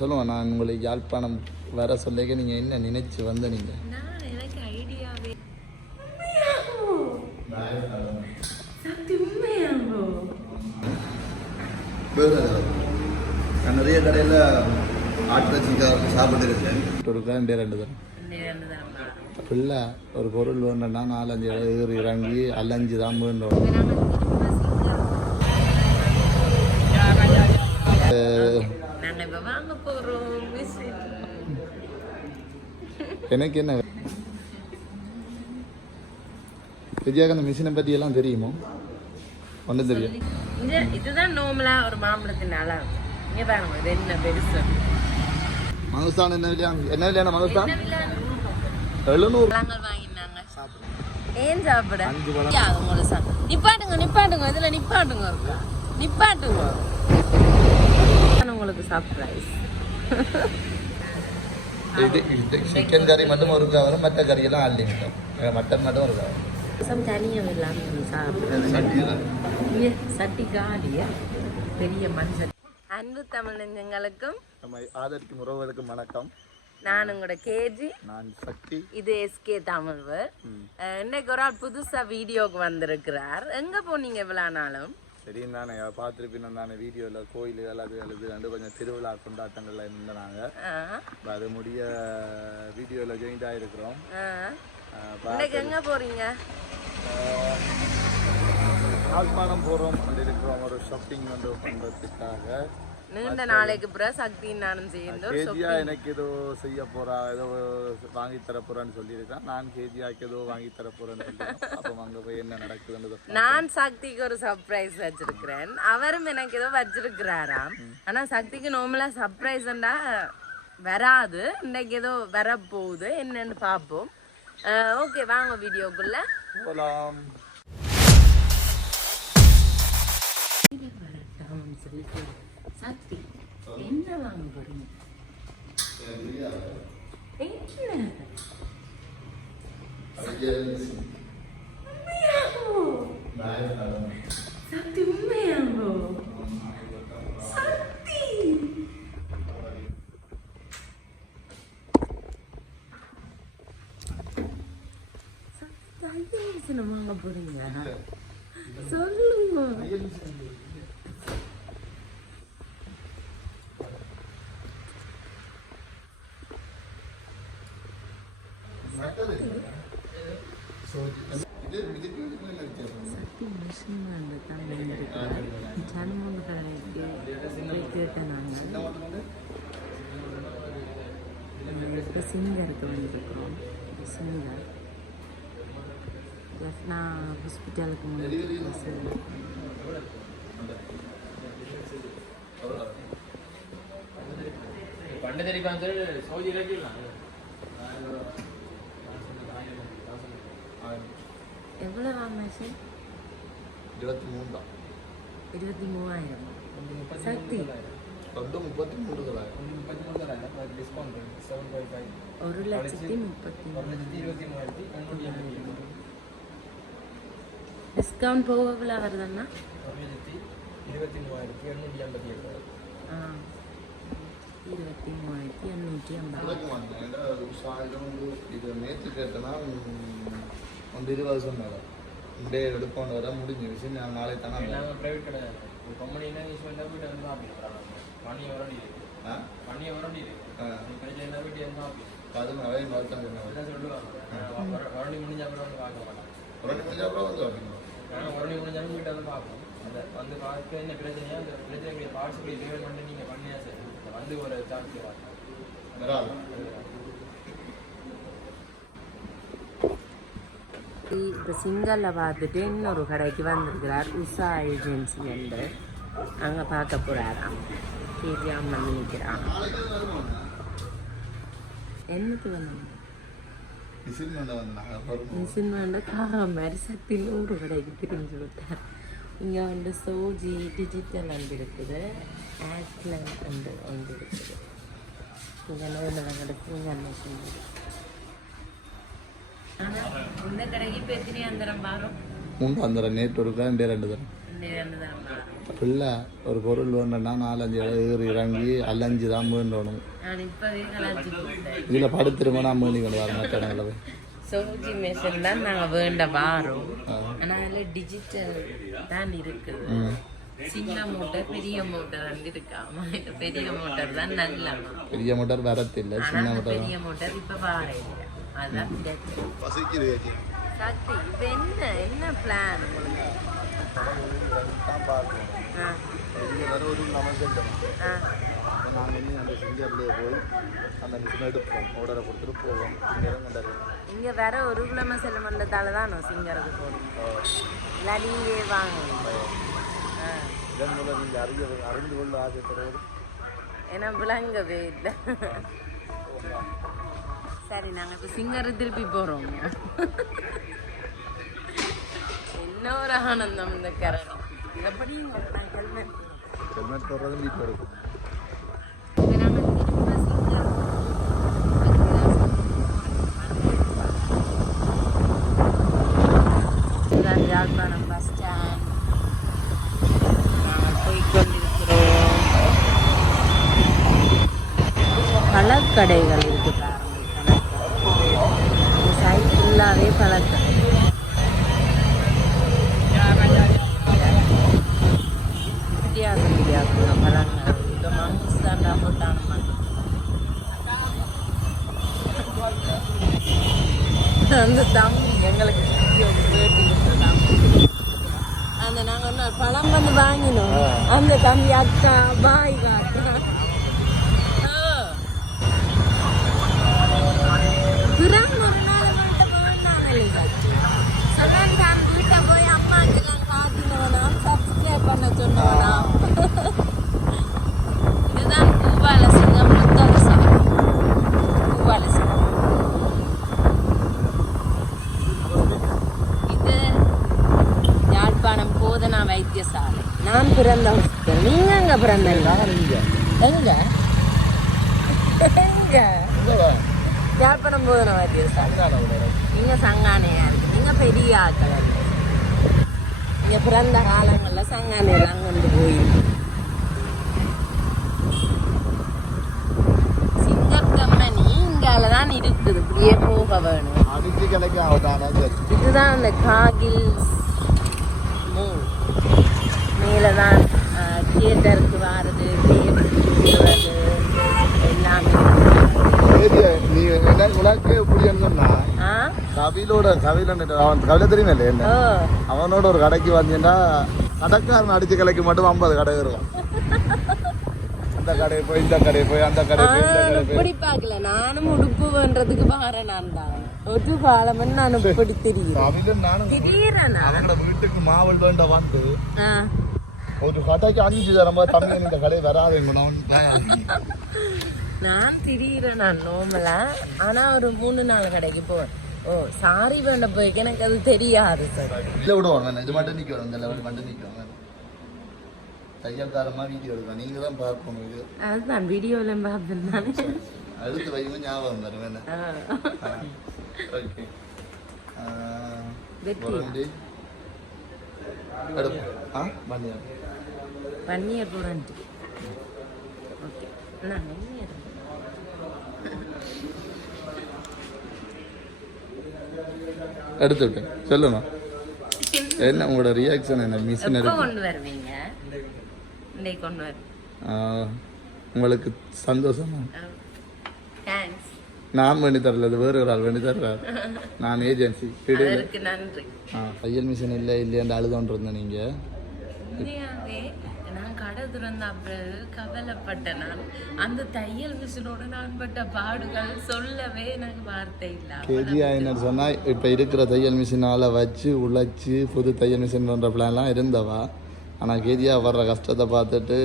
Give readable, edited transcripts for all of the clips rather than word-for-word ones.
சொல்லுவேன். நான் உங்களுக்கு யாழ்ப்பாணம் வர சொல்லிக்க நீங்கள் என்ன நினைச்சு வந்த நீங்கள்? எனக்கு ஐடியாவே நான் நிறைய கடையில் ஆட்டில் சாப்பிட்டு இருக்கேன். ஒரு ரெண்டு தரம் அப்படில்ல ஒரு பொருள் வேணுன்னா 4-5 ஏறி இறங்கி அல்லஞ்சு தான் வேண்டும். எனக்கு என்ன விஜயாக்கு அந்த மிஷினை பற்றி எல்லாம் தெரியுமோ? ஒன்றும் தெரியும். இதுதான் நார்மலா ஒரு மாம்பழத்தினால இங்க பாருங்க இது என்ன பெருசு. மனுஸ்தான் என்ன விலையான மனுஸ்தான் 700 வாங்கினாங்க. ஏன் சாப்பிட நிப்பாட்டுங்க இதுல நிப்பாட்டுங்க உங்களுக்கு சர்ப்ரைஸ். சிக்கன் கறி மட்டும் ஒரு கவரும், மற்ற கறியெல்லாம் அன்லிமிட்டட். மட்டன் மட்டும் ஒரு கவர். தனியாக இல்லாமல் சாப்பிட்றது சட்டி காலிய பெரிய மண் சட்டி. அன்பு தமிழ் நெஞ்சங்களுக்கும் நம்ம ஆதரிக்கும் உறவுகளுக்கும் வணக்கம். நான் உங்களோட கேஜி, நான் சக்தி, இது எஸ்கே தமிழ்வர். இன்னைக்கு ஒரு ஆள் புதுசா வீடியோக்கு வந்திருக்கிறார். எங்க போனீங்க இவ்வளோ நாளும்? சரி தானே பார்த்துருப்பீங்க தானே வீடியோவில் கோயில் அது ரெண்டு கொஞ்சம் திருவிழா கொண்டாட்டங்கள்ல இருந்தாங்க. அது முடிய வீடியோவில் ஜாயின் ஆகிருக்கிறோம். இன்னைக்கு எங்க போறீங்க? யாழ்ப்பாணம் போகிறோம் இருக்கிறோம் ஒரு ஷாப்பிங் வந்து பண்ணுறதுக்காக. நீண்ட நாளைக்கு பிறகு சக்தி நானும் சேர்ந்து கேஜியா எனக்கு ஏதோ செய்ய போறா, ஏதோ வாங்கி தர போறான்னு சொல்லியிருக்கேன். நான் கேஜியாக்கு ஏதோ வாங்கி தர போறேன்னு சொல்லியிருக்கேன். அப்போ அங்கே போய் என்ன நடக்குதுன்னு நான் சக்திக்கு ஒரு சர்ப்ரைஸ் வச்சிருக்கிறேன். அவரும் எனக்கு ஏதோ வச்சிருக்கிறாராம். ஆனா சக்திக்கு நார்மலா சர்ப்ரைஸ்ண்டா வராது. இன்னைக்கு ஏதோ வரப்போகுது, என்னன்னு பார்ப்போம். ஓகே வாங்க வீடியோக்குள்ள போகலாம். சக்தி என்ன வாங்க போறீங்க? சக்தி உண்மையாகோ? சக்தி வாங்க போறீங்க? சொல்லுங்க. சக்தி மிஷின் வந்து தான் வந்திருக்கிறேன். ஜனமோக கடைக்கு கேட்டேன். நாங்கள் சிங்கருக்கு வந்திருக்கிறோம். சிங்கர் நான் ஹாஸ்பிட்டலுக்கு எவ்வளோ வாங்கினாச்சு? 23,000. 23,000. சக்தி 33,000. 1,33,000. டிஸ்கவுண்ட் போக எவ்வளோ வருதுன்னா? 23,857. 23,850. இது நேற்று கேட்டனா 20 சொன்னாங்க. இந்த எடுப்பாண்டு வர முடிஞ்ச விஷயம். நான் நாளை தானே பிரைவேட் கடை கம்பெனினா யூஸ் பண்ணா வீட்டை வந்து சாப்பிடுறாங்க. பண்ணி வரண்டி என்ன வீட்டு வந்து அது நிறைய மறுத்தாங்க. என்ன சொல்லுவாங்க, வரண்டி முடிஞ்ச அப்புறம் வந்து பார்க்க மாட்டாங்க. வரண்டி முடிஞ்ச அப்புறம் வந்து வரண்டி முடிஞ்சாலும் வீட்டை வந்து பார்ப்போம். அந்த வந்து பார்க்க என்ன பிரச்சனையா, அந்த பிரச்சனைக்குரிய பார்ட்ஸுக்குரிய பேமெண்ட் நீங்கள் பண்ணியா சரி வந்து ஒரு சார்ஜ் வாங்க. இப்போ சிங்கலில் பார்த்துட்டு இன்னொரு கடைக்கு வந்திருக்கிறார். உஷா ஏஜென்சி என்று அங்கே பார்க்க போகிறாராம். கேஜியாமல் நினைக்கிறான். என்னத்து வந்து மிஷின் வந்து காரம் மாதிரி சக்தி ஒரு கடைக்கு பிரிஞ்சு விட்டார். இங்கே வந்து சோஜி டிஜிட்டல் வந்து இருக்குது, ஆக்ஸ்லேண்ட் வந்து இருக்குது. இங்கே நோயில் கிடக்கு மிஷின். ஆனால் இந்த கடைக்கு இப்போ எத்தனை அந்தரம் பாரும்? 3 அந்தரம். நேற்று ஒரு 2 தரம். 2 தரம் போகலாம். பிள்ளை ஒரு பொருள் வேணும்னா 4-5 ஏறி இறங்கி அல்லஞ்சு தான் வேண்டணும். நான் இப்பவே கலாச்சி போட்டேன். இதில் படுத்துருமோ நான் வேண்டி கொண்டு வரேன் மற்ற இடங்களில் போய். சோஜி மிஷின் தான் நாங்கள் வேண்ட வாரோம். ஆனால் அதில் டிஜிட்டல் தான் இருக்குது. சின்ன மோட்டர் பெரிய மோட்டர் வந்து இருக்காம. பெரிய மோட்டர் தான் நல்லமா. பெரிய மோட்டர் வரத்தில்லை, சின்ன மோட்டர். பெரிய மோட்டர் இப்போ வார இல்லை. அதான் பசிக்குது. சக்தி இப்போ என்ன பிளான் உங்களுக்கு? நாங்கள் இன்னும் அந்த சிங்கர்லேயே போய் அந்த மிஷினை எடுப்போம், ஆர்டரை கொடுத்துட்டு போவோம். இங்கே வேற ஒரு கிலோமீட்டர் செல்ல மண்டத்தால தான் சிங்கருக்கு போகணும். இல்லாடியே வாங்க. இதன் மூலம் நீங்கள் அறிந்து கொள்ள ஆசைப்படுவது ஏன்னா விளங்கவே இல்லை. சரி, நாங்கள் இப்போ சிங்கரை திருப்பி போகிறோம். என்ன ஒரு ஆனந்தம் இந்த கரணம். எப்படி ஹெல்மெட் போடுறதும் வீட்டில் இருக்கும். யாழ்ப்பாணம் பஸ் ஸ்டாண்ட் நாங்கள் போய்கொண்டிருக்கிறோம். பழக்கடைகள் இருக்கு பாருங்க. சைட் ஃபுல்லாகவே பழக்கடை. வித்தியாசம் பழங்கள். இப்போ மங்கஸ் தான் போட்டான அந்த தம்பி எங்களுக்கு அந்த நாங்கள் ஒன்று பழம் வந்து வாங்கினோம். அந்த தம்பி அக்கா பாய் காக்கா பிறகு ஒரு நாள் வந்துட்டு போனாங்க. சொன்னாங்க தான் வீட்டை போய் அம்மாக்கு நான் காட்டினவனாம், சப்ஸ்கிரைப் பண்ண சொன்னவனாம். இதுதான் பூபால சிங்கம் முத்தரசம். பூபால சிங்கம் இது யாழ்ப்பாணம் போதனா வைத்தியசாலை. நான் பிறந்த ஹாஸ்பிட்டல். நீங்க எங்க பிறந்தீங்க? எங்க எங்க? யாழ்ப்பாணம் போதனா வைத்தியசாலை. நீங்க சங்கானையா இருக்கு. நீங்க பெரிய ஆட்கள். நீங்க பிறந்த காலங்களில் சங்கானையெல்லாம் கொண்டு போயிருக்கு. சிங்கர் கம்பெனி இங்கால தான் இருக்குது. இப்படியே போக வேணும். இதுதான் அந்த காகில் மேலே தான் தியேட்டருக்கு வாரது, எல்லாமே. கவில தெரியுமே இல்லை, அவனோட ஒரு கடைக்கு வந்தீங்கன்னா கடைக்காரன் அடிச்ச கலைக்கு மட்டும் 50 கடை வருவான். அந்த கடை போய் இந்த கடை போய் அந்த கடை போய் பார்க்கல. நானும் உடுப்பு பண்றதுக்கு பாறேன். நான் தான் ஒரு பாலமன் நான் இப்படி தெரியும். அவனோட வீட்டுக்கு மாவல் வேண்ட வந்து ஒரு கடைக்கு 5 தரமா தம்பி இந்த கடை வராதுங்க. நான் திடீரென நான் நோமலா. ஆனா ஒரு 3-4 கடைக்கு போவேன். ஓ சாரி வேண்ட போய்க்கு எனக்கு அது தெரியாது சார். இல்லை விடுவாங்க. இது மட்டும் நிற்கணும். இந்த லெவல் மட்டும் நிற்கணும். தையல்காரமாக வீடியோ எடுக்கலாம். நீங்கள் தான் பார்க்கணும். இது அதுதான் வீடியோவில் பார்ப்பேன் நான். அடுத்து வைக்கும் ஞாபகம் வரும். என்ன ஓகே பன்னியர் போகிறேன்ட்டு. ஓகே நான் எடுத்து விட்டேன். சொல்லணும் என்ன உங்களோட ரியாக்ஷன்? என்ன மிஷின் கொண்டு வருவீங்க? கொண்டு வர உங்களுக்கு சந்தோஷமா? நான் வேண்டி தரல, அது வேறு ஒரு ஆள் வேண்டி தர்றாரு. நான் ஏஜென்சி. நன்றி. தையல் மிஷின் இல்லை இல்லையாண்டு அழுதோன்று இருந்தேன். நீங்கள் நான் கடை திறந்த அப்புறம் கவலைப்பட்டேன். நான் அந்த தையல் மிஷினோட நான் பட்ட பாடுகள் சொல்லவே எனக்கு வார்த்தை இல்லை. கேஜியா என்ன சொன்னால் இப்போ இருக்கிற தையல் மிஷினால் வச்சு உழைச்சி புது தையல் மிஷின் பண்ணுற பிளான்லாம் இருந்தவா. ஆனால் கேஜியா வர்ற கஷ்டத்தை பார்த்துட்டு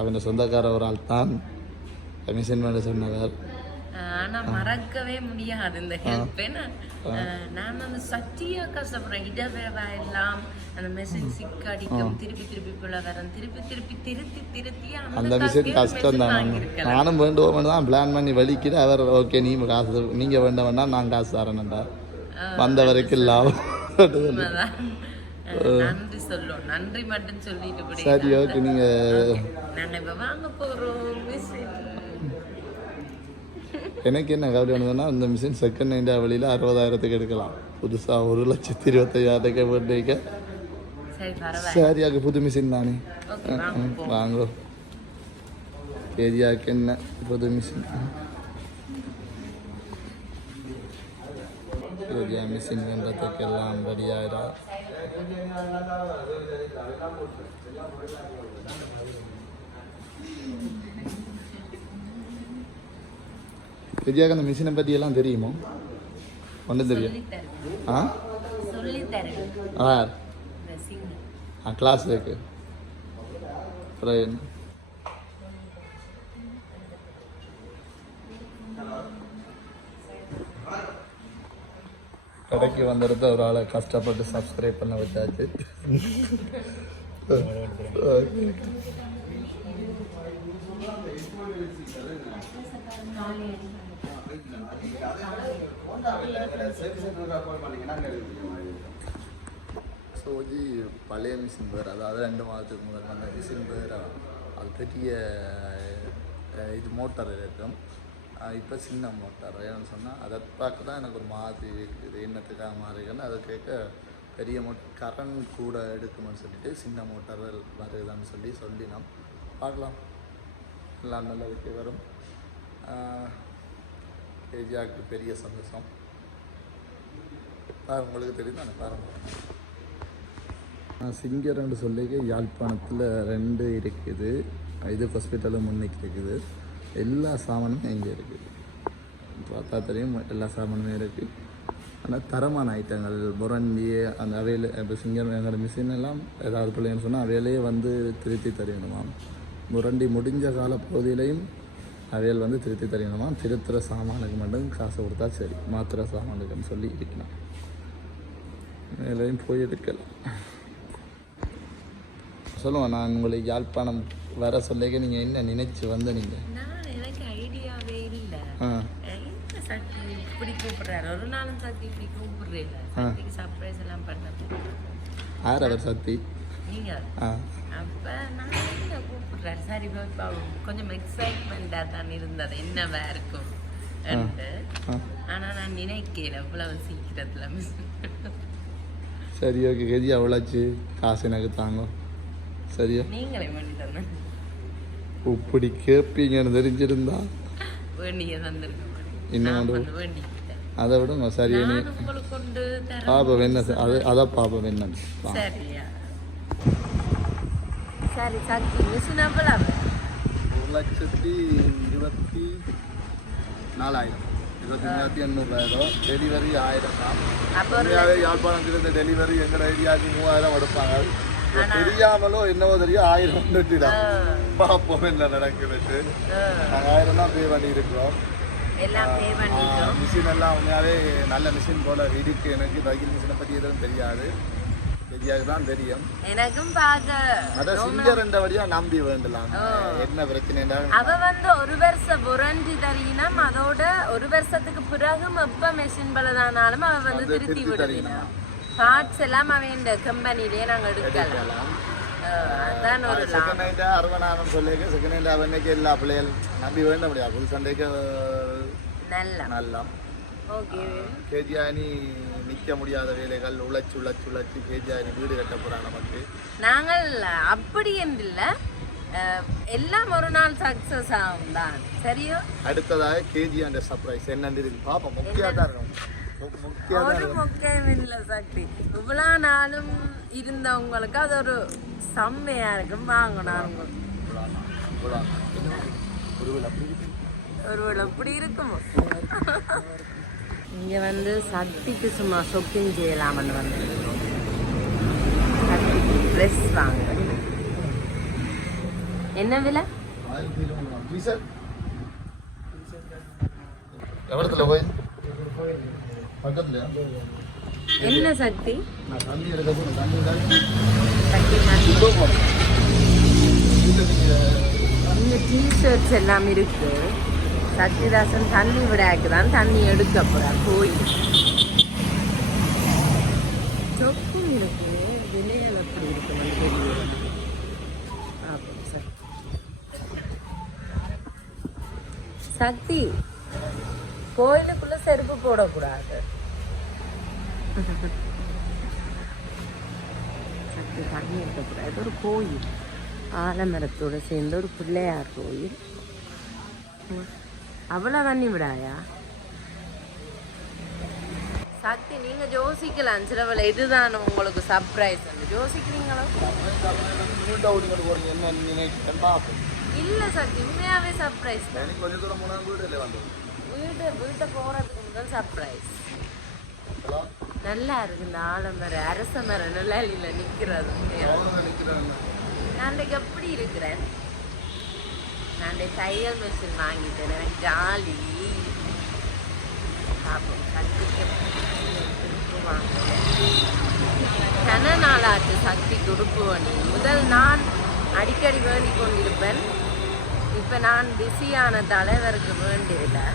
அவன் சொந்தக்கார ஒரு ஆள் தான் மிஷின் பண்ண சொன்னவர். ஆனால் மறக்கவே முடியாது இந்த ஹெல்ப்பை. நான் அந்த சத்தியாக கஷ்டப்படுறேன். இடவேவா எல்லாம் அந்த மெஷின் சிக்கடிக்கும், திருப்பி திருப்பி போல வரேன், திருப்பி திருப்பி திருத்தி அந்த மிஷின் கஷ்டம் தான். நானும் வேண்டுவோம் தான் பிளான் பண்ணி வலிக்கிட்டு அவர் ஓகே நீ காசு நீங்கள் வேண்ட வேண்டாம் நான் காசு தரேன்டா வந்தவரைக்கும் லாபம். நன்றி சொல்லும், நன்றி மட்டும் சொல்லிட்டு போய் சரி ஓகே. நீங்கள் நாங்கள் இப்போ வாங்க போகிறோம் மிஷின். எனக்கு என்ன கவலை ஒன்றுன்னா இந்த மிஷின் செகண்ட் ஹேண்ட் வழியில் 60,000க்கு எடுக்கலாம். புதுசாக 1,25,000 போட்டு. சரி பரவாயில்ல. சரி அது புது மிஷின் தானே, வாங்க. கேஜியாக்கு என்ன புது மிஷின், கேஜியா மிஷின் பண்ணுறதுக்கெல்லாம் ரெடியாகிறா. கேஜியாக்கு அந்த மிஷினை பற்றி எல்லாம் தெரியுமோ? ஒன்றும் தெரியும். ஆ ஆ கிளாஸ் இருக்கு. அப்புறம் என்ன கடைக்கு வந்துடுறது ஒரு ஆளை கஷ்டப்பட்டு சப்ஸ்கிரைப் பண்ண வச்சாச்சு. சோஜி பழைய மிஷின் வேறு, அதாவது 2 மாதத்துக்கு முதல் அந்த மிஷின் வேறு. அது பெரிய இது மோட்டார் இருக்கும். இப்போ சின்ன மோட்டார் ஏன்னு சொன்னால் அதை பார்க்க தான் எனக்கு ஒரு மாதிரி இருக்குது. என்னத்துக்காக மாறிக்கன்னு அதை கேட்க பெரிய கரண்ட் கூட எடுக்குமென்னு சொல்லிட்டு சின்ன மோட்டார் வருதுன்னு சொல்லி நாம் பார்க்கலாம். எல்லாம் நல்லதுக்கு வரும். கேஜியாவுக்கு பெரிய சந்தோஷம். உங்களுக்கு தெரியும் தானே, பாருங்கள். சிங்கர்னு சொல்லிக்க யாழ்ப்பாணத்தில் 2 இருக்குது. இது ஹாஸ்பிட்டலும் முன்னைக்கு இருக்குது. எல்லா சாமானுமே இங்கே இருக்குது. பார்த்தா தெரியும் எல்லா சாமானுமே இருக்குது. ஆனால் தரமான ஐட்டங்கள் புரண்டி அந்த அவையில் இப்போ சிங்கர் எங்களோட மிஷின் எல்லாம் ஏதாவது பிள்ளைன்னு சொன்னால் அவையிலேயே வந்து திருத்தி தரணுமாம். புரண்டி முடிஞ்ச கால பகுதியிலையும் அவையில் வந்து திருத்தி தரணுமாம். திருத்துற சாமானுக்கு மட்டும் காசு கொடுத்தா சரி, மாத்திர சாமானுக்குன்னு சொல்லி இருக்கணும். மேலேயும் போய் எடுக்கலாம். சொல்லுவோம், நான் உங்களுக்கு யாழ்ப்பாணம் வர சொல்லிக்க நீங்கள் என்ன நினைச்சு வந்த நீங்கள்? எனக்கு ஐடியாவே இல்லை. சக்தி இப்படி கூப்பிடுறாரு, ஒரு நாளும் சக்தி இப்படி கூப்பிடுறேன். சக்திக்கு சர்ப்ரைஸ் எல்லாம் பண்ணது யார் அவர்? சக்தி நீங்க. அப்ப நான் என்ன கூப்பிடுறாரு, சரி கொஞ்சம் எக்ஸைட்மெண்டா தான் இருந்தது என்னவா இருக்கும். ஆனா நான் நினைக்கல இவ்வளவு சீக்கிரத்துல மிஸ். சரி ஓகே கேஜி, அவ்வளோச்சு காசு எனக்கு தாங்க. சரியா? நீங்களே பண்ணி தந்தேன். இப்படி கேட்பீங்கன்னு தெரிஞ்சிருந்தா வேண்டிய தந்திருக்க. இன்னும் அதை விட சரி. பாப்போம் என்ன அதை பாப்போம் என்ன. சரியா? சரி சக்தி மிஷின் எவ்வளவு? 1,24,000 25,800 டெலிவரி 1000 தான். யாழ்ப்பாணத்திலிருந்து டெலிவரி எங்கள் ஐடியாவுக்கு 3000 எடுப்பாங்க. தெரியாமலோ என்னவோ தெரியும் 1000 வந்துட்டுதான். பார்ப்போம் என்ன நடக்குது. நாங்கள் 1000 தான் பே பண்ணியிருக்கிறோம். மிஷின் எல்லாம் உண்மையாகவே நல்ல மிஷின் போல இருக்கு. எனக்கு தையல் மிஷினை பற்றி எதுவும் தெரியாது, தெரியாது தான் தெரியும். எனக்கும் பார்க்க அதான் சிங்கர் என்ற வழியா நம்பி வேண்டலாம். என்ன பிரச்சனை அவ வந்து 1 வருஷம் புரண்டி தரீனம், அதோட 1 வருஷத்துக்கு பிறகும் எப்ப மெஷின் பலதானாலும் அவ வந்து திருத்தி விடுவீங்க. பார்ட்ஸ் எல்லாம் அவன் கம்பெனிலேயே நாங்கள் எடுக்கலாம். அதான் ஒரு செகண்ட் ஹேண்ட் 60,000 சொல்லிக்க. செகண்ட் ஹேண்ட் அவனுக்கு எல்லா பிள்ளைகள் நம்பி வேண்ட முடியாது. ஃபுல் சண்டைக்கு நல்லா கேஜியானி நிற்க முடியாத வேலைகள் உழைச்சி கேஜியானி வீடு கட்ட போகிறாங்க நமக்கு. நாங்கள் அப்படி என்று இல்லை, எல்லாம் ஒரு நாள் சக்ஸஸ் ஆகும் தான். சரியோ? அடுத்ததாக கேஜியாண்ட சர்ப்ரைஸ் என்னன்னு பார்ப்போம். முக்கியமாக தான் இருக்கும். ஒரு முக்கியம் இல்லை சக்தி. இவ்வளோ நாளும் இருந்தவங்களுக்கு அது ஒரு செம்மையா இருக்கும். வாங்கணும் ஒருவேளை அப்படி இருக்குமோ. இங்கே வந்து சக்திக்கு சும்மா ஷாப்பிங் செய்யலாம்னு வந்து சக்திக்கு ட்ரெஸ் வாங்க. என்ன விலை? என்ன சக்தி? இங்க டிஷர்ட்ஸ் எல்லாம் இருக்கு. சக்திதாசன் தண்ணி விடாக்குதான் தண்ணி எடுக்க போறார். கோயில் சொப்பும் இருக்கு. சக்தி கோயிலுக்குள்ள செருப்பு போடக்கூடாது. சக்தி தண்ணி இருக்கக்கூடாது. ஒரு கோயில், ஆலமரத்தோட சேர்ந்த ஒரு பிள்ளையார் கோயில். அவ்வளோ தண்ணி விடாயா சக்தி? நீங்க யோசிக்கலாம் சிலவில் இதுதான் உங்களுக்கு சர்ப்ரைஸ் யோசிக்கிறீங்களா? இல்ல சக்தி, உண்மையாவே சர்ப்ரைஸ் தான். வீட்டை போறதுக்கு முதல் சர்ப்ரைஸ். நல்லா இருக்கு இந்த ஆலமரம், அரச மரம் நல்லா இல்ல நிக்கிறது. நான் எப்படி இருக்கிறேன்? நான் தையல் மிஷின் வாங்கிட்டேன், எனக்கு ஜாலி. கன நாளாச்சு சக்தி துடுப்பு வேண்டி. முதல் நான் அடிக்கடி வேண்டிக் கொண்டிருப்பேன். இப்ப நான் பிஸியான தலைவருக்கு வேண்டியதில்லை.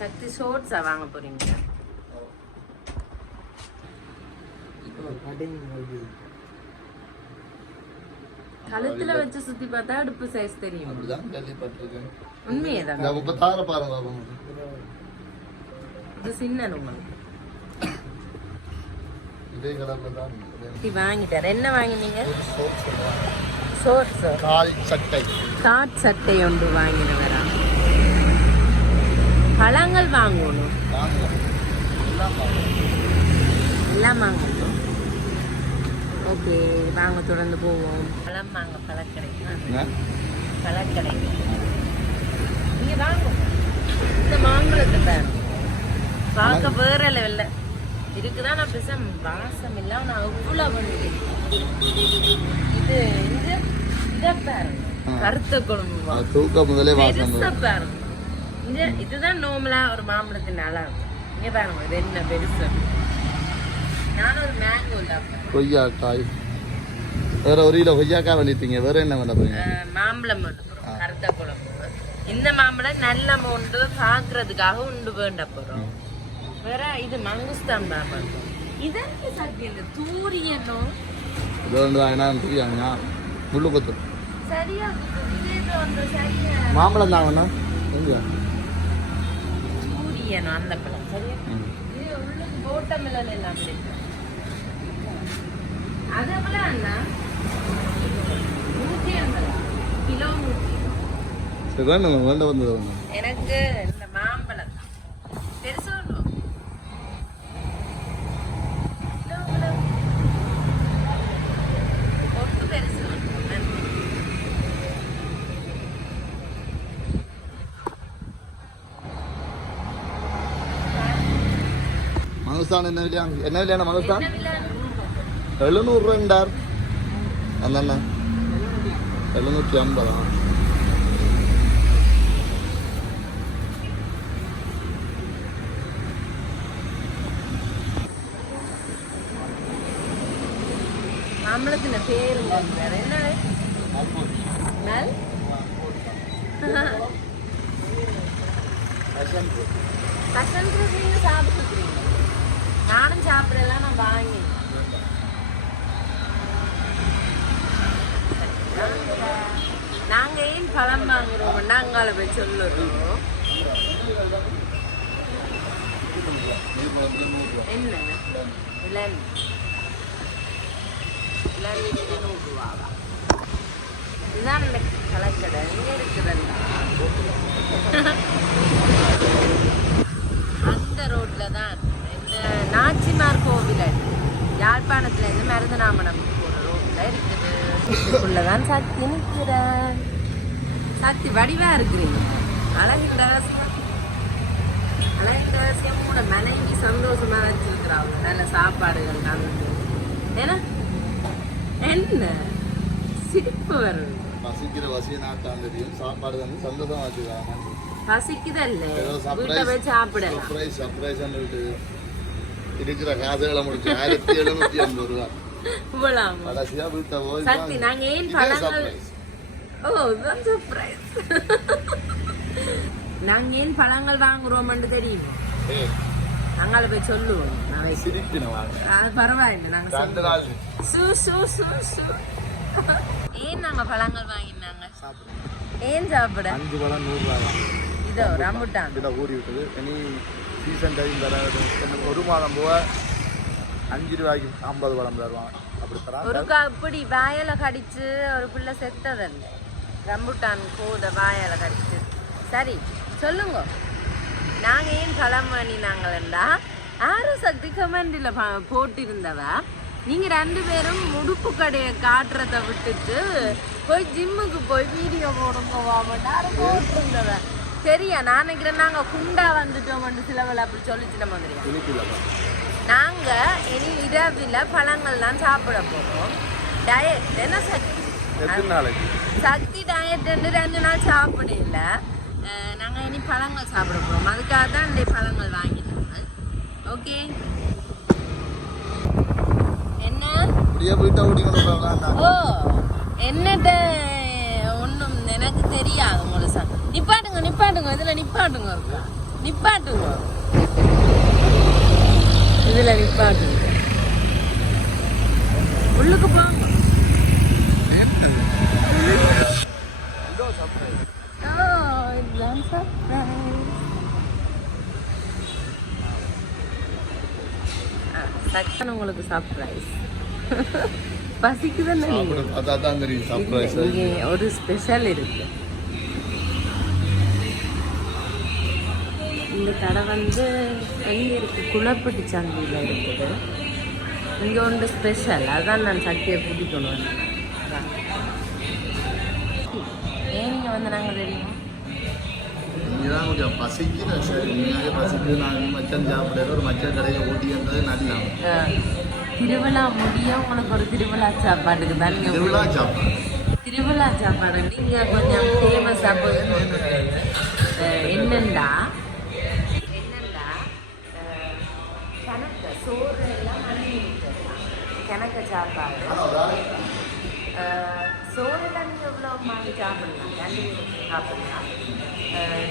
சக்தி ஷோர்ட்ஸா வாங்க போறீங்க? கழுத்துல வச்சு சுத்தி பார்த்தா அடுப்பு சைஸ் தெரியும். உண்மையேதான். இது சின்ன வாங்கிட்டார். என்ன வாங்கினீங்க? காட் சட்டை ஒன்று வாங்கினவரா? பழங்கள் வாங்கணும், எல்லாம் வாங்கணும். ஓகே வாங்க, தொடர்ந்து போவோம். பழம் வாங்க, பழக்கடை பழக்கடை. நீங்க வாங்க. இந்த மாம்பழத்தை பாருங்க, பார்க்க வேற லெவல்ல இருக்குதான். நான் பேச வாசம் இல்ல, நான் அவ்வளவு பண்ணிட்டேன். இது இந்த இதை பாருங்க, கருத்த குழம்பு பெருசா பாருங்க. இதுதான் நோமலா ஒரு மாம்பழத்தின் நல்லா இருக்கும். இங்க பாருங்க, இது என்ன பெருசு. நானும் ஒரு மேங்கோ இல்லாம கொய்யாக்காய், வேற ஒரு கிலோ கொய்யாக்காய் பண்ணிட்டீங்க. வேற என்ன பண்ண போறீங்க? மாம்பழம் கருத்த குழம்பு. இந்த மாம்பழம் நல்ல உண்டு, பாக்குறதுக்காக உண்டு வேண்ட போறோம். வேற இது மங்குஸ்தான் மாம்பழம். இதற்கு சக்தி இந்த தூரியனும் முள்ளு கொத்து சரியா மாம்பழம் தாங்கண்ணா. தூரியனும் அந்த பழம் சரியா. இது உள்ளுக்கு போட்டமில்லன் எல்லாம் இருக்கு. அது எவ்வளோ அண்ணா? 150 கிலோ. எனக்கு இந்த மாம்பழம் பெருசு ஒட்டு பெருசு. மங்குஸ்தான் என்ன விலையா? என்ன விலையான மங்குஸ்தான்? 700 ரூபாண்டார். அண்ணா 750. மாம்பழத்தின் பேரு என்ன? பசன் ஃப்ரூட் நீங்க சாப்பிட்டுருக்கீங்க? நானும் சாப்பிடலாம், நான் வாங்கி. நாங்க ஏன் பழம் வாங்குறோம்? நாங்கால போய் சொல்லுறோம். என்ன இளநீ? இளநீ 100 ரூபாவா? இதுதான் இந்த கலக்கடை. இங்க இருக்குதுல்ல அந்த ரோட்ல தான் இந்த நாச்சிமார் கோவில் யாழ்ப்பாணத்துல இருந்து மருதநாமனம் போற ரோட்ல இருக்குது. இதுக்குள்ளதான் சக்தி நிற்கிறேன். சக்தி வடிவா இருக்கிறீங்க. அழகு ரகசியம் கூட மனைவி சந்தோஷமா வச்சிருக்கிறாங்க. நல்ல சாப்பாடுகள் காமிச்சு. ஏன்னா என்ன சிரிப்பு வருது? பசிக்கிற வசிய நாட்டான் தெரியும். சாப்பாடு வந்து சந்தோஷமா வச்சுக்காங்க. பசிக்குதல்ல, வீட்டை போய் சாப்பிடலாம். சர்ப்ரைஸ் இருக்கிற காசுகளை முடிச்சு 1750 ரூபா. கடைசியா வீட்டை போய் சக்தி நாங்க ஏன் பழங்கள் நாங்க ஏன் பழங்கள் வாங்குறோம்னு தெரியும். அங்கால போய் சொல்லுவோம் நாளைக்கு. சிரிக்கணும் வாங்க. அது பரவாயில்லை, நாங்க 2 நாள் சு சு சு சு. ஏன் நாங்க பழங்கள் வாங்கினாங்க? ஏன் சாப்பிட? 5 பழம் 100 ரூபா தான். இதோ ரம்புட்டான் இதை ஊறி விட்டது. இனி சீசன் டைம் தராது. ஒரு மாதம் போக 5 ரூபாய்க்கு 50 பழம் தருவாங்க. அப்படி தராங்க. ஒரு அப்படி வாயில கடிச்சு ஒரு பிள்ளை செத்ததல்ல. ரம்புட்டான் கோத வாயால கடிச்சு. சரி சொல்லுங்க, நாங்க ஏன் பழம் வாங்கினாங்களா? யாரும் சக்தி கமெண்டில் போட்டிருந்தவ, நீங்க 2 பேரும் உடுப்பு கடையை காட்டுறத விட்டுட்டு போய் ஜிம்முக்கு போய் வீடியோ போடுங்க போட்டிருந்தவ. சரியா? நான் நினைக்கிறேன் நாங்க குண்டா வந்துட்டோம்னு சிலவளை அப்படி சொல்லிச்சு. நம்ம நாங்க இனி இரவில் பழங்கள் தான் சாப்பிட போறோம். டயட் என்ன சக்தி? சக்தி டயட் 2 நாள் சாப்பிடல. நாங்க இனி பழங்கள் சாப்பிட போறோம். அதுக்காக தான் இந்த பழங்கள் வாங்கினோம். ஓகே, என்ன ஓ என்னட்ட ஒன்றும் எனக்கு தெரியாது. முழுசா நிப்பாட்டுங்க நிப்பாட்டுங்க, இதுல நிப்பாட்டுங்க நிப்பாட்டுங்க, இதுல நிப்பாட்டுங்க, உள்ளுக்கு போங்க. இதுதான் surprise. சக்தி உங்களுக்கு சர்ப்ரைஸ். பசிக்குதுன்னு இங்கே ஒரு ஸ்பெஷல் இருக்கு. இந்த கடை வந்து எங்கே இருக்கு? குளப்பட்டி சந்தையில் இருக்குது. இங்கே ஒன்று ஸ்பெஷல், அதான் நான் சக்தியை கூட்டிக்கொண்டு வந்தேன். ஏன் நீங்கள் வந்து நாங்கள் தெரியும் இங்கதான் கொஞ்சம் பசிக்குது. சரி, உண்மையாக பசிக்குது. நான் மச்சன் சாப்பிட ஒரு மச்சன் கடையை ஓட்டி வந்தது நல்லா. திருவிழா முடியும் உனக்கு ஒரு திருவிழா சாப்பாடுக்கு தான். திருவிழா சாப்பாடு, திருவிழா சாப்பாடு நீங்க கொஞ்சம் ஃபேமஸ் சாப்பாடு என்னண்டா கணக்கு சோறு எல்லாம் கணக்கு சாப்பாடு. சோறுலாம் நீங்கள் எவ்வளோ வாங்கி சாப்பிடலாம், 2 பேருக்கு சாப்பிடலாம்.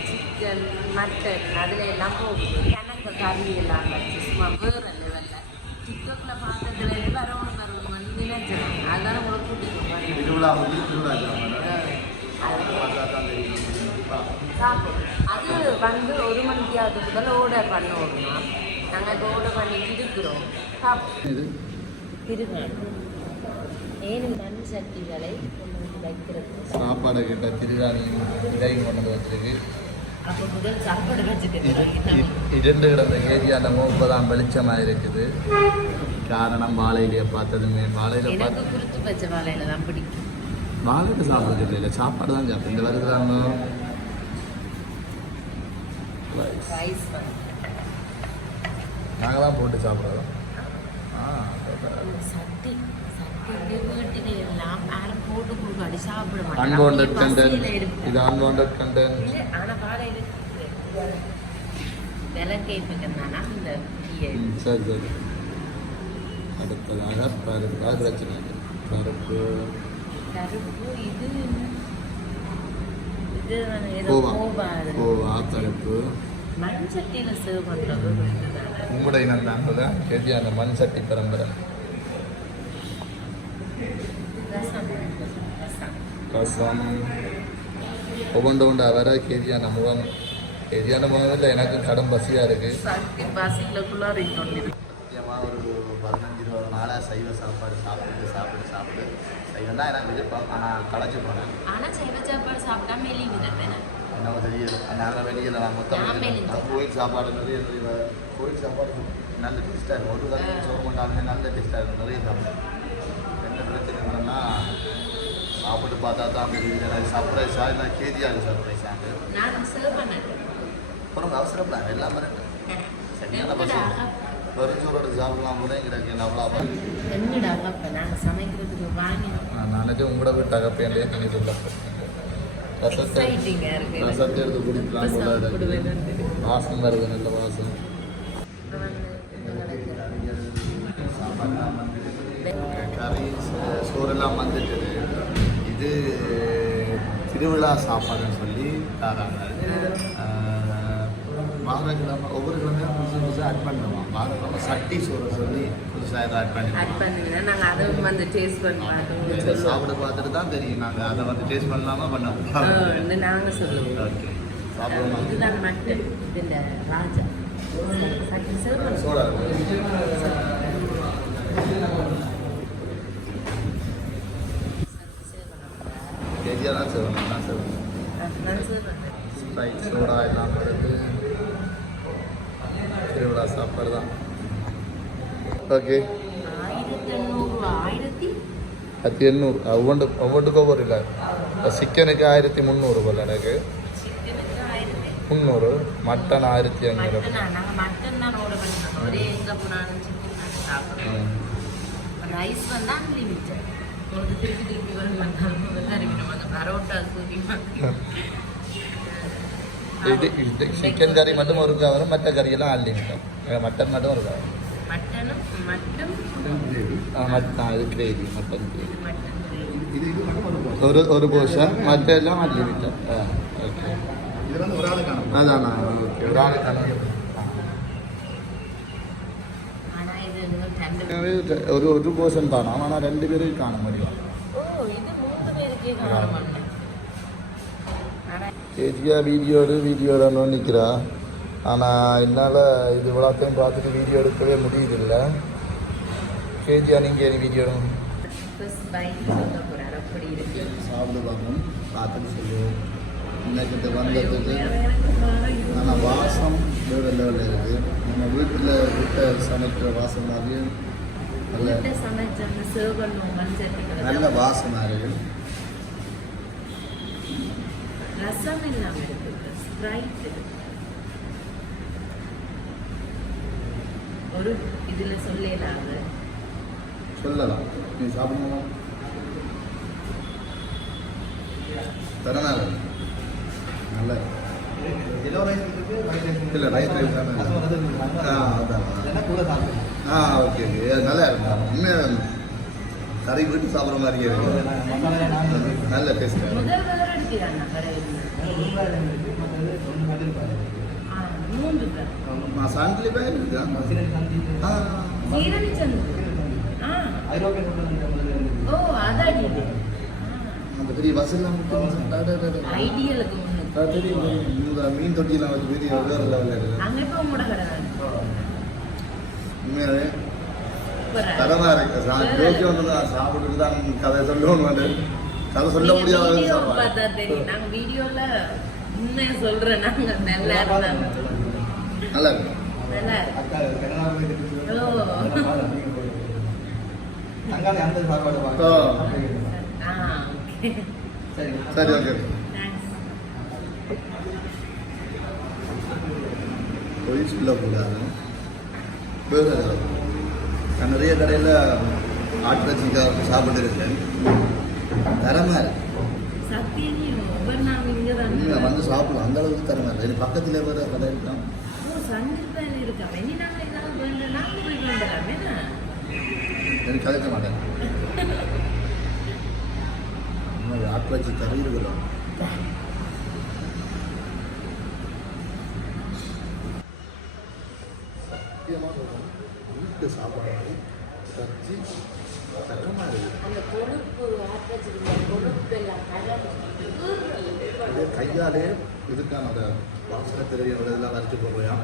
சிக்கன் மட்டன் அதில் எல்லாம் போகுது. கணக்கு கறி எல்லாம் வச்சு சும்மா வேறு லெவலில் டிக்டாக்ல பார்த்ததுல வரவங்க வந்து நினைச்சிருக்காங்க. அதனால உங்களை கூட்டிட்டு திருவிழா சாப்பிடும். அது வந்து 1 மணிக்கு அதுக்கு முதல்ல ஆர்டர் பண்ண விடணும். நாங்கள் இப்போ ஆர்டர் பண்ணிட்டு இருக்கிறோம். சாப்பிடும் திருவிழா ஏழு மண் சட்டிகளை வைக்கிறது. சாப்பாடு கிட்ட திருவாணியும் இதையும் கொண்டு வச்சிருக்கு. அப்போ முதல் சாப்பாடு வச்சுட்டு 2 கிடந்த கேஜி அந்த 30 வெளிச்சமாக இருக்குது. காரணம் வாழையிலேயே பார்த்ததுமே வாழையில பார்த்து குறித்து வச்ச வாழையில தான் பிடிக்கும். வாழையில சாப்பிட்றது இல்லை, சாப்பாடு தான் சாப்பிடும். இந்த வருதுதாங்க நாங்கள் தான் போட்டு சாப்பிட்றோம். சட்டி வீட்டில எல்லாம் யாரும் போட்டு கொடுக்காடி சாப்பிட மாட்டோம். அன்வான்ட் கண்டென்ட், இது அன்வான்ட் கண்டென்ட். ஆனா வாழையில விலை கேட்பதுனால இந்த சரி சரி. அடுத்ததாக பருப்பு. அது பிரச்சனை இல்லை. பருப்பு பருப்பு இது இது கோவா கோவா பருப்பு மண் சட்டியில சர்வ் பண்றது. உங்களுடைய இனந்தாங்கள கேஜி அந்த மண் சட்டி பரம்பரை. ரசம் ஒவ்வொண்டா வர கேஜியான முகம். கேஜியான முகத்தில் எனக்கு கடும் பசியாக இருக்குது. முக்கியமாக ஒரு 15-20 நாளாக சைவ சாப்பாடு சாப்பிட்டு சைவம் தான் எனக்கு விருப்பம். ஆனால் களைச்சி போனேன். ஆனால் சைவ சாப்பாடு சாப்பிட்டா மெலிவிடுறேன். என்ன தெரியல. நாங்கள் வெளியில் நான் மொத்தம் கோயில் சாப்பாடு நிறைய கோயில் சாப்பாடு நல்ல டேஸ்ட்டாக இருக்கும். ஒரு தடவை சோறு கொண்டாலுமே நல்ல டேஸ்ட்டாக இருக்கும். நிறைய சாப்பிடும். என்ன பிரச்சனை இல்லைன்னா சாப்பிட்டு பார்த்தா தான் தெரியுது. சர்ப்ரைஸாக இல்லை கேஜியாக சர்ப்ரைஸாக அப்புறம் அவசரப்படாங்க எல்லாம் பாருங்க. சரியான பசி. வெறுச்சோரோட சாப்பிடலாம் கூட கிடைக்கும். அவ்வளோ நாளைக்கு உங்களோட வீட்டு அகப்பேன்லேயே நீங்கள் சொல்ல ரசத்தை எடுத்து குடிக்கலாம் கூட. வாசம் வருது, நல்ல வாசம். கறி சோறெல்லாம் வந்துட்டு இது திருவிழா சாப்பாடுன்னு சொல்லி தராங்க. வாரக்கிழமை ஒவ்வொரு கிழமையும் புதுசாக ஆட் பண்ணுவோம். வாரக்கிழமை சட்டி சோறு சொல்லி புதுசாக எதாவது ஆட் பண்ணுவீங்கன்னா நாங்கள் அதை வந்து டேஸ்ட் பண்ணி பார்த்தோம். சாப்பிட பார்த்துட்டு தான் தெரியும். நாங்கள் அதை வந்து டேஸ்ட் பண்ணலாமா பண்ண நாங்கள் சொல்லுவோம். ஓகே சாப்பிடுவோம். இதுதான் மட்டன், இது இந்த ராஜா சோடா கேஜியாக தான் செய்வோம். நான் செய்வோம். ஸ்ப்ரைட் சோடா எல்லாம் வருது. திருவிழா சாப்பாடு தான். ஓகே 1800 ஒவ்வொன்றுக்கும் ஒவ்வொரு இல்லை. சிக்கனுக்கு 1300 போல், எனக்கு 300, மட்டன் 1500. ரைஸ் வந்து அன்லிமிட்டட். திருப்பி திருப்பி பரோட்டா இது சிக்கன் கறி மட்டும் ஒரு கவரும், மற்ற கறியெல்லாம் அன்லிமிட்டட். மட்டன் மட்டும் ஒரு கவர். இது கிரேவி, மட்டன் கிரேவி ஒரு போர்ஷன், மற்ற எல்லாம் அன்லிமிட்டட். ஓகே அதான் ஓகே ஒரு ஆளுக்கான ஒரு போர்ஷன் தானா, ஆனால் 2 பேருக்கு காண முடியும். கேஜியா வீடியோட நிற்கிறா. ஆனால் என்னால் இது இவ்வளோத்தையும் பார்த்துட்டு வீடியோ எடுக்கவே முடியுதில்லை. கேஜியா நீங்கள் வீடியோ சாப்பிட்டு பார்க்கணும், பார்த்துட்டு சொல்லுவோம். இன்னைக்கு வந்ததுக்கு ஆனால் வாசம் வேறு லெவலில் இருக்குது. நம்ம வீட்டில் சமைக்கிற வாசம் மாதிரி நல்ல வாசமாக இருக்குது. ரசம் இல்லாமல் இருக்குது. ஸ்ப்ரைட் ஒரு இதில் சொல்லலாம். நீ சாப்பிடணுமா? தரனால நல்ல இல்லை ரைஸ் ரைஸ் தானே. ஓகே ஓகே நல்லா இருக்கும். இன்னும் கறி வீட்டு சாப்பிட்ற மாதிரியே இருக்கு. நல்ல டேஸ்ட். சாண்டிலி பேர் இருக்குதா? அந்த பெரிய பஸ்ஸெல்லாம் இந்த மீன் தொட்டியெல்லாம் வச்சு பெரிய வேறு லெவலில் இருக்குது. உண்மையாகவே தரமாக இருக்கு. ஜோக்கி ஒன்று தான் சாப்பிட்டுட்டு தான் கதை சொல்லணும். கதை சொல்ல முடியாத நல்லா இருக்கு. சரி ஓகே. பொய் சொல்லக்கூடாது. வேறு நான் நிறைய கடையில் ஆட்டிறச்சிக்காக சாப்பிட்டு இருக்கேன். தரமாக இருக்கு. வந்து சாப்பிடலாம். அந்த அளவுக்கு தரமாக இருக்கு. இது பக்கத்தில் வேறு கடை இருக்கான். எனக்கு கதைக்க மாட்டேன். ஆட்டிறச்சி கறி இருக்கிறோம். வீட்டு சாப்பாடு சச்சி தக்கமாக இருக்குது. கையாலே இதுக்கான அந்த வாசனை தெரியும் இதெல்லாம் வரைச்சி போடுறோம்.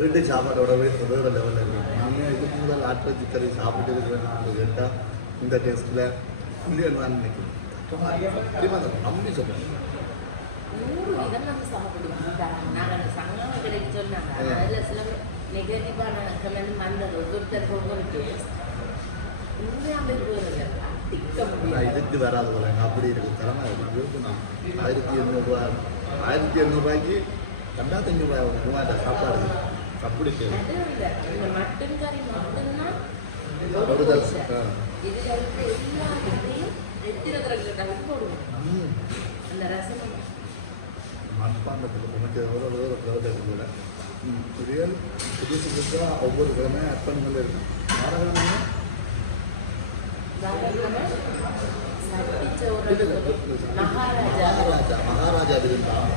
வீட்டு சாப்பாடோடவே வேறு லெவலில் இருக்குது. நாங்கள் இதுக்கு முதல் ஆட்டிறச்சி கறி சாப்பிட்டு இருக்கிறேன் கேட்டால் இந்த டேஸ்ட்டில் இல்லைன்னு நான் நினைக்கிறேன். நம்பி சொல்கிறேன். இதுக்கு வராது போல அப்படி இருக்கு. தரமா இருக்கு. 1800 2500 சாப்பாடு அப்படி மண்பாண்டத்தில் நமக்கு வேறு போல ரியல் புதுசு புதுசாக ஒவ்வொரு கிழமை அர்ப்பணங்கள் இருக்கும். மகாராஜா இருந்தால்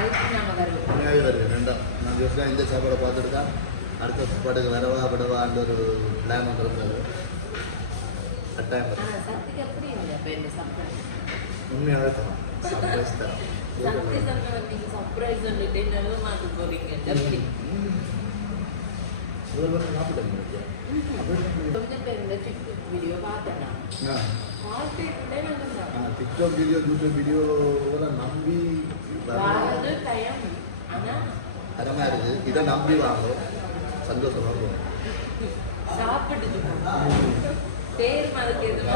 அதுக்கு நாங்கள் வருவோம். உண்மையாகவே வருது வேண்டாம். நான் யோசிச்சா இந்த சாப்பாடை பார்த்துட்டு தான் அடுத்த சாப்பாடுக்கு வரவா விடவான்ற ஒரு பிளான் ஒன்று இருந்தது. கட்டாயம் வரும். ஆனால் சக்திக்கு எப்படி இல்லை இப்போ இந்த சர்ப்ரைஸ்? உண்மையாகவே தரோம். சர்ப்ரைஸ் தரோம். சக்தி சொல்கிற நீங்கள் சர்ப்ரைஸ் சொல்லிட்டு நல்ல மாற்ற போகிறீங்க எப்படி? கொஞ்சம் பேர் இந்த டிக்டாக் வீடியோ பார்த்தேன் நான். பார்த்துட்டே நான் டிக்டாக் வீடியோ யூடியூப் வீடியோ நம்பி வர்றது டைம். ஆனால் அருமையாக இருக்குது. இதை நம்பி வாங்கும் சந்தோஷமாக போகும். சாப்பிட்டுட்டு பேர் மறக்க எதுவும்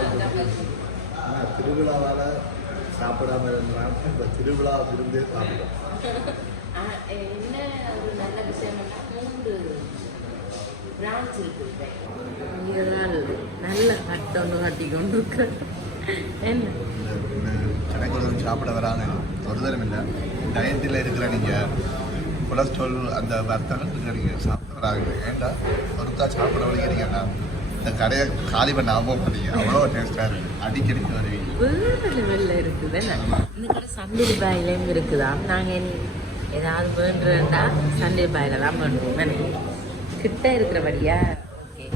ஆனால் திருவிழாவால் சாப்பிடாம இருந்தால் இப்போ திருவிழா விருந்தே சாப்பிடும். என்ன ஒரு நல்ல விஷயம்னா 3 பிரான்ச் இருக்குது. இதனால் நல்ல கட்டொன்று கட்டி கொண்டு இருக்க என்ன கடைக்கு ஒரு சாப்பிட வராங்க ஒரு தரம் இல்லை. டயட்டில் இருக்கிற நீங்கள் கொலஸ்ட்ரால் அந்த வர்த்தகம் இருக்கிற நீங்கள் சாப்பிட வராங்க. ஏன்டா ஒருக்கா சாப்பிட வலிக்கிறீங்கன்னா இந்த கடையை காலி பண்ண ஆகும் பண்ணீங்க. அவ்வளோ டேஸ்ட்டாக இருக்குது. அடிக்கடிக்கு வருவீங்க. வேறு லெவலில் இருக்குது. இந்த கடை சண்டே பாயிலையும் இருக்குதா? நாங்கள் இனி ஏதாவது வேண்டுறா சண்டே பாயில் தான் பண்ணுவோம். எனக்கு கிட்ட இருக்கிறபடியா ஓகே.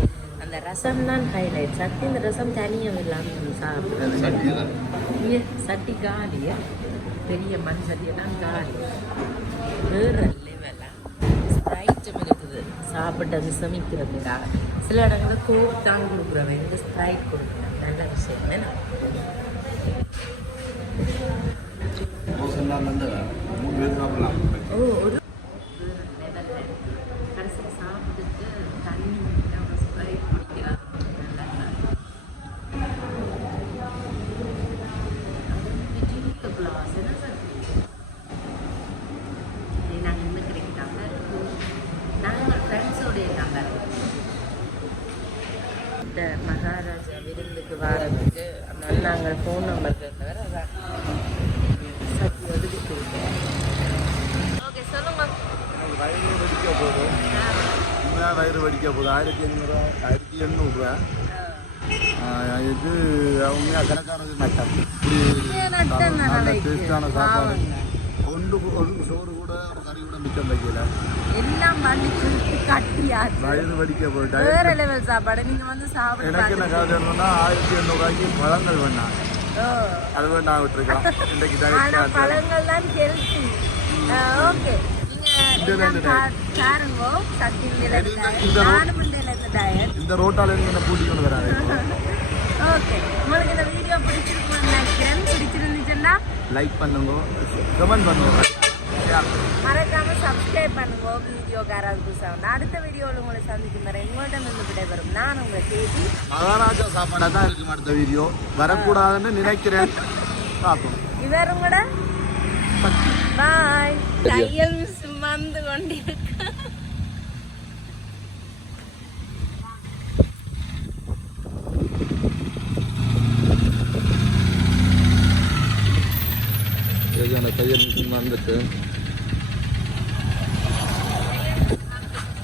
அந்த ரசம் தான் ஹைலைட். சட்டி இந்த ரசம் தனியாக இல்லாமல் சாப்பிட்றது. இங்கே சட்டி காலியா பெரிய மண் சட்டியெல்லாம் காலி. வேறு லெவலாக ஸ்ப்ரைட்டும் இருக்குது சாப்பிட்டு அது சமைக்கிறதுக்காக. சில இடங்களில் கோக் தான் கொடுக்குறவன் இந்த ஸ்ப்ரைட் கொடுக்குறேன். நல்ல விஷயம் என்ன? ஓ ஒரு கடைசியில் சாப்பிட்டுட்டு தண்ணி அவங்க ஸ்ப்ரைட் குடிக்கிறாங்க. கிளாஸ் என்ன சார் நாங்கள் இன்னும் கிடைக்கிறாங்க. நாங்கள் ஃப்ரெண்ட்ஸோடைய நம்பர் இந்த மகாராஜா விருந்துக்கு வரதுக்கு அதனால நாங்கள் ஃபோன் நம்பர் கேட்டவர் அதான் சக்தி ஒதுக்கி கொடுத்தோம். ஓகே சொல்லுங்க. வயிறு வெடிக்க போகுது. உண்மையாக வயிறு வெடிக்க போகுது. 1800 ரூபா. இது உண்மையாக கணக்கானது நட்டம். இப்படி நல்ல டேஸ்டான சாப்பாடு. ஒரு சோறு கூட ஒரு கறி கூட மிச்சம் வைக்கல. எல்லாம் பண்ணி கட்டியாச்சு. வயிறு வெடிக்க போயிட்டா. வேற லெவல் சாப்பாடு நீங்கள் வந்து சாப்பிட. எனக்கு என்ன காசு வேணும்னா 1800 ரூபாய்க்கு பழங்கள் வேணாம். அது வேணா விட்டுருக்கோம். இன்றைக்கு பழங்கள் தான் ஹெல்த்தி. ஓகே இந்த ரோட்டால என்ன கூட்டிக்கொண்டு வராங்க. ஓகே உங்களுக்கு இந்த வீடியோ பிடிச்சிருக்குன்னு நினைக்கிறேன். பிடிச்சிருந்துச்சுன்னா லைக் பண்ணுங்க, கமெண்ட் பண்ணுங்க, மறக்காம சப்ஸ்கிரைப் பண்ணுங்க. வீடியோக்காராவது புதுசாக அடுத்த வீடியோவில் உங்களை சந்திக்கும் வரை உங்கள்கிட்ட இருந்து விடைபெறும் நான் உங்களை கேட்டி. மகாராஜா சாப்பாடாக தான் இருக்கும் அடுத்த வீடியோ. வரக்கூடாதுன்னு நினைக்கிறேன். பார்ப்போம். இவரும் கூட பாய். தையல் சுமந்து கொண்டிருக்க தையல் வந்துட்டு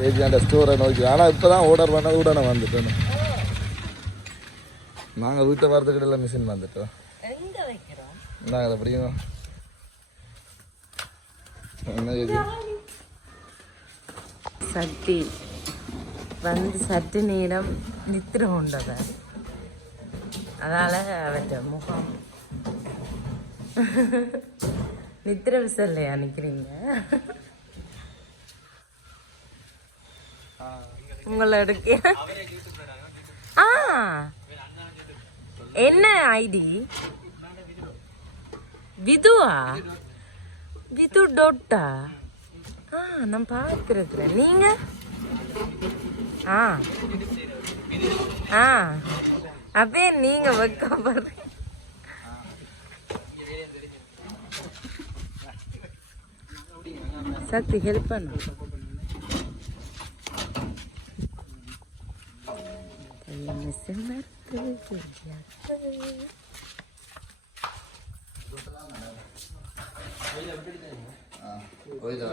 ஏஜாண்ட ஸ்டோரை நோக்கி. ஆனால் இப்போ தான் ஆர்டர் பண்ணது கூட நான் வந்துட்டேன். நாங்கள் வீட்டை வரதுக்கிட்ட எல்லாம் மிஷின் வந்துட்டோம். எங்க வைக்கிறோம் நாங்கள் அதை படிக்கணும். என்ன இது சட்டி வந்து சற்று நேரம் நித்திர கொண்டத அதனால அவற்ற முகம் நித்திர விசல்லையா நிற்கிறீங்க? உங்களை எடுக்க என்ன ஐடி? விதுவா? விது டோட்டா? நான் பார்த்துருக்குறேன். நீங்க அப்பே நீங்க வைக்கப்படுறீங்க. சக்தி ஹெல்ப் பண்ணு. போயிடா.